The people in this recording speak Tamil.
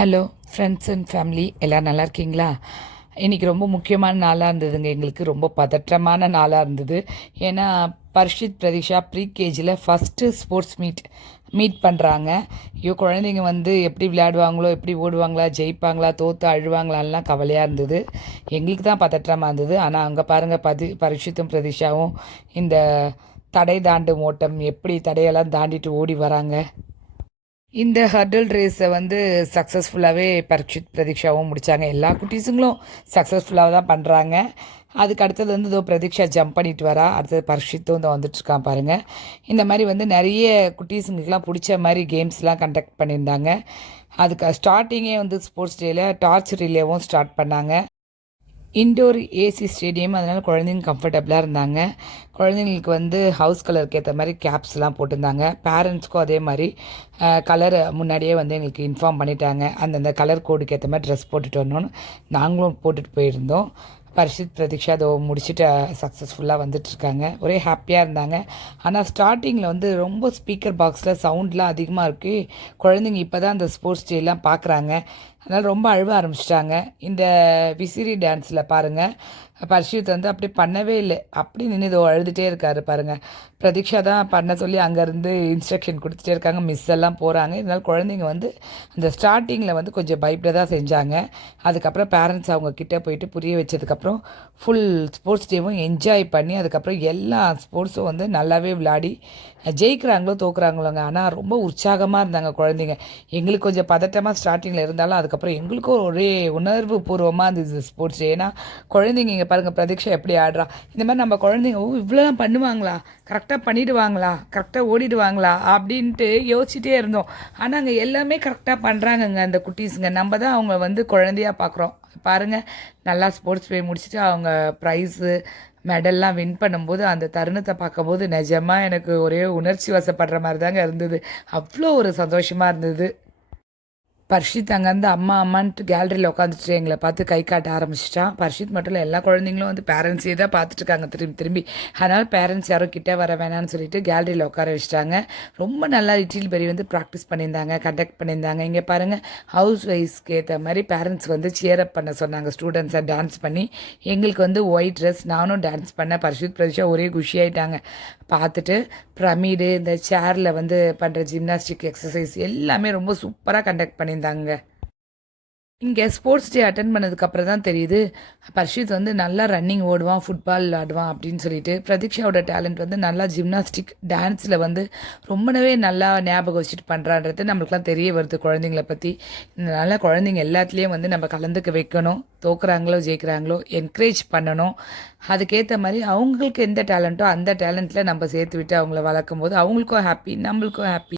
ஹலோ ஃப்ரெண்ட்ஸ் அண்ட் ஃபேமிலி எல்லோரும் நல்லா இருக்கீங்களா? இன்றைக்கி ரொம்ப முக்கியமான நாளாக இருந்ததுங்க. எங்களுக்கு ரொம்ப பதற்றமான நாளாக இருந்தது. ஏன்னா பர்ஷித் பிரதீஷா ப்ரீகேஜியில் ஃபஸ்ட்டு ஸ்போர்ட்ஸ் மீட் பண்ணுறாங்க. ஐயோ, குழந்தைங்க வந்து எப்படி விளையாடுவாங்களோ, எப்படி ஓடுவாங்களா, ஜெயிப்பாங்களா, தோற்று அழுவாங்களான்லாம் கவலையாக இருந்தது. எங்களுக்கு தான் பதற்றமாக இருந்தது. ஆனால் அங்கே பாருங்கள், பர்ஷித்தும் பிரதீஷாவும் இந்த தடை தாண்டும் ஓட்டம் எப்படி தடையெல்லாம் தாண்டிட்டு ஓடி வராங்க. இந்த ஹர்டில் ரேஸை வந்து சக்ஸஸ்ஃபுல்லாகவே பரீட்சித் பிரதீக்ஷாவும் முடித்தாங்க. எல்லா குட்டீஸுங்களும் சக்ஸஸ்ஃபுல்லாக தான் பண்ணுறாங்க. அதுக்கு அடுத்தது வந்து இதோ பிரதீக்ஷா ஜம்ப் பண்ணிட்டு வரா. அடுத்தது பரீட்சித்தும் இந்த வந்துட்டுருக்கான் பாருங்கள். இந்த மாதிரி வந்து நிறைய குட்டீஸுங்களுக்கெலாம் பிடிச்ச மாதிரி கேம்ஸ்லாம் கண்டக்ட் பண்ணியிருந்தாங்க. அதுக்கு ஸ்டார்டிங்கே வந்து ஸ்போர்ட்ஸ் டேயில் டார்ச் ரிலேவும் ஸ்டார்ட் பண்ணாங்க. இன்டோர் ஏசி ஸ்டேடியம், அதனால் குழந்தைங்க கம்ஃபர்டபுளாக இருந்தாங்க. குழந்தைங்களுக்கு வந்து ஹவுஸ் கலருக்கு ஏற்ற மாதிரி கேப்ஸ்லாம் போட்டிருந்தாங்க. பேரண்ட்ஸ்க்கும் அதே மாதிரி கலரை முன்னாடியே வந்து எங்களுக்கு இன்ஃபார்ம் பண்ணிட்டாங்க. அந்தந்த கலர் கோடுக்கு ஏற்ற மாதிரி ட்ரெஸ் போட்டுட்டு வரணும்னு நாங்களும் போட்டுட்டு போயிருந்தோம். பர்ஷித் பிரதீக்ஷா அதை முடிச்சுட்டு சக்ஸஸ்ஃபுல்லாக வந்துட்டுருக்காங்க. ஒரே ஹாப்பியாக இருந்தாங்க. ஆனால் ஸ்டார்டிங்கில் வந்து ரொம்ப ஸ்பீக்கர் பாக்ஸில் சவுண்ட்லாம் அதிகமாக இருக்குது. குழந்தைங்க இப்போ தான் அந்த ஸ்போர்ட்ஸ் டேலாம் பார்க்குறாங்க. அதனால் ரொம்ப அழுவ ஆரம்பிச்சிட்டாங்க. இந்த விசிறி டான்ஸில் பாருங்கள், பர்ஷித் வந்து அப்படி பண்ணவே இல்லை. அப்படி நின்று இதோ அழுதுகிட்டே இருக்காரு பாருங்கள். பிரதீக்ஷா தான் பண்ண சொல்லி அங்கேருந்து இன்ஸ்ட்ரக்ஷன் கொடுத்துட்டே இருக்காங்க. மிஸ் எல்லாம் போகிறாங்க. இதனால் குழந்தைங்க வந்து அந்த ஸ்டார்டிங்கில் வந்து கொஞ்சம் பயப்பட தான் செஞ்சாங்க. அதுக்கப்புறம் பேரண்ட்ஸ் அவங்க கிட்டே போயிட்டு புரிய வச்சதுக்கப்புறம் ஃபுல் ஸ்போர்ட்ஸ் டேவும் என்ஜாய் பண்ணி அதுக்கப்புறம் எல்லா ஸ்போர்ட்ஸும் வந்து நல்லாவே விளையாடி ஜெயிக்கிறாங்களோ தோக்குறாங்களோங்க. ஆனால் ரொம்ப உற்சாகமாக இருந்தாங்க குழந்தைங்க. எங்களுக்கு கொஞ்சம் பதட்டமாக ஸ்டார்டிங்கில் இருந்தாலும் அதுக்கப்புறம் எங்களுக்கும் ஒரே உணர்வு பூர்வமாக இருந்தது ஸ்போர்ட்ஸ். ஏன்னா குழந்தைங்க இங்கே பாருங்கள், பிரதீக்ஷா எப்படி ஆடுறா. இந்த மாதிரி நம்ம குழந்தைங்க இவ்வளோலாம் பண்ணுவாங்களா, கரெக்டாக பண்ணிவிடுவாங்களா, கரெக்டாக ஓடிடுவாங்களா அப்படின்ட்டு யோசிச்சுட்டே இருந்தோம். ஆனால் அங்கே எல்லாமே கரெக்டாக பண்ணுறாங்கங்க அந்த குட்டீஸுங்க. நம்ம தான் அவங்க வந்து குழந்தையாக பார்க்குறோம். பாருங்கள், நல்லா ஸ்போர்ட்ஸ் போய் முடிச்சுட்டு அவங்க ப்ரைஸு மெடல்லாம் வின் பண்ணும்போது அந்த தருணத்தை பார்க்கும்போது நிஜமாக எனக்கு ஒரே உணர்ச்சி வசப்படுற மாதிரி தாங்க இருந்தது. அவ்வளோ ஒரு சந்தோஷமாக இருந்தது. பர்ஷித் அங்கேருந்து அம்மா அம்மான்ட்டு கேலரியில் உட்காந்துட்டு எங்களை பார்த்து கை காட்ட ஆரம்பிச்சிட்டான். பர்ஷித் மட்டும் இல்லை, எல்லா குழந்தைங்களும் வந்து பேரண்ட்ஸே தான் பார்த்துட்ருக்காங்க திரும்பி திரும்பி. அதனால் பேரண்ட்ஸ் யாரும் கிட்டே வர வேணான்னு சொல்லிட்டு கேலரியில் உட்கார வச்சுட்டாங்க. ரொம்ப நல்லா லிட்டில் பெரி வந்து ப்ராக்டிஸ் பண்ணியிருந்தாங்க, கண்டக்ட் பண்ணியிருந்தாங்க. இங்கே பாருங்கள், ஹவுஸ் ஒய்ஃப்ஸ்க்கு ஏற்ற மாதிரி பேரண்ட்ஸ் வந்து சியரப் பண்ண சொன்னாங்க. ஸ்டூடெண்ட்ஸை டான்ஸ் பண்ணி எங்களுக்கு வந்து ஒயிட் ட்ரெஸ், நானும் டான்ஸ் பண்ணேன். பர்ஷித் பிரதீஷா ஒரே குஷியாயிட்டாங்க பார்த்துட்டு. பிரமிடு, இந்த சேரில் வந்து பண்ணுற ஜிம்னாஸ்டிக் எக்ஸசைஸ் எல்லாமே ரொம்ப சூப்பராக கண்டக்ட் பண்ணியிருந்தாங்க. இங்கே ஸ்போர்ட்ஸ் டே அட்டன் பண்ணதுக்கப்புறம் தான் தெரியுது, பர்ஷித் வந்து நல்லா ரன்னிங் ஓடுவான், ஃபுட்பால் ஆடுவான் அப்படின்னு சொல்லிட்டு. பிரதீக்ஷாவோட டேலண்ட் வந்து நல்லா ஜிம்னாஸ்டிக் டான்ஸில் வந்து ரொம்பவே நல்லா ஞாபகம் வச்சுட்டு பண்ணுறான்றது நம்மளுக்குலாம் தெரிய வருது குழந்தைங்கள பற்றி. அதனால் குழந்தைங்க எல்லாத்துலேயும் வந்து நம்ம கலந்துக்க வைக்கணும். தோக்குறாங்களோ ஜெயிக்கிறாங்களோ என்கரேஜ் பண்ணணும். அதுக்கேற்ற மாதிரி அவங்களுக்கு எந்த டேலண்ட்டோ அந்த டேலண்ட்டில் நம்ம சேர்த்து விட்டு அவங்கள வளர்க்கும் போது அவங்களுக்கும் ஹாப்பி, நம்மளுக்கும் ஹாப்பி.